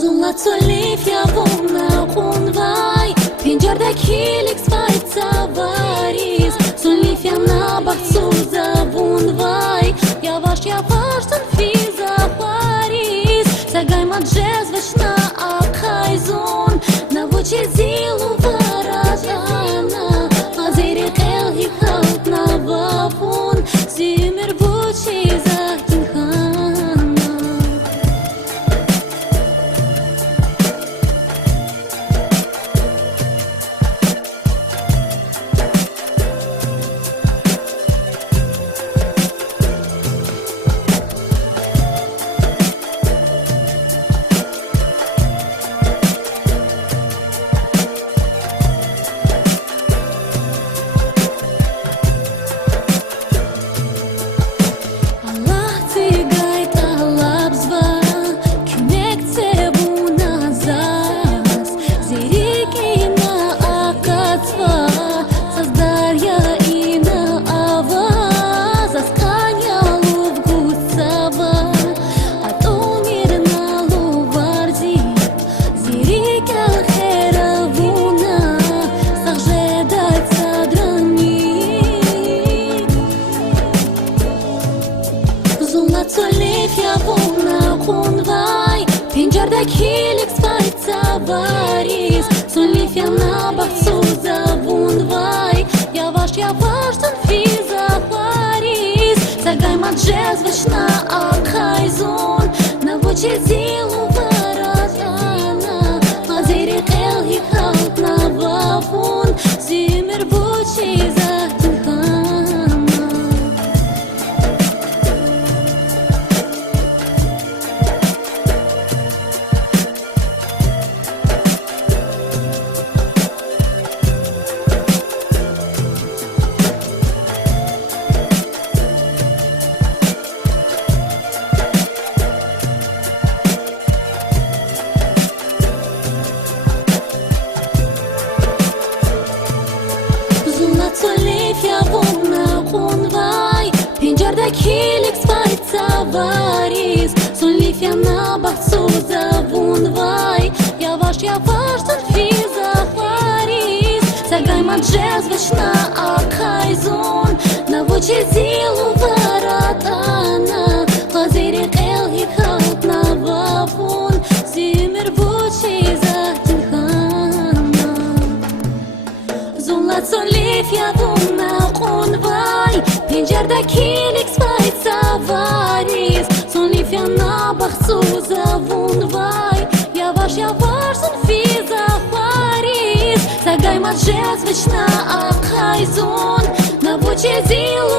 Zulaco lifja vona kunvaj Pinjar da kilik svajca varis Sun lifja na bakcu zavunvaj Javash sun fiza Paris Sagaj ma džez već na akajzun Na voće zilu varadana Azeri kelhi halt na vapun Zimir voće zahtin hana Lifja vona kunvaj Pinjar da kilik svajca varis Sun lifja na bakcu zavunvaj Javash sun fiza Paris Sagaj ma džez već na akajzun Na voće zilu varadana Azeri kelhi halt na vapun Zimir voće zahtin hana Lifja vona kunvaj Pinjar da kilik svajca varis Sun lifja na bakcu zavunvaj Javash sun fiza Paris Sagaj ma džez već na akajzun Na voće zilu varadana Azeri kelhi halt na vapun Zimir voće zahtin hana Zulaco lifja vona kunvaj Pinjar da kilik svajca varis Sun lifja na bakcu zavunvaj Javash sun fiza Paris Sagaj ma džez već na akajzun Na voće zilu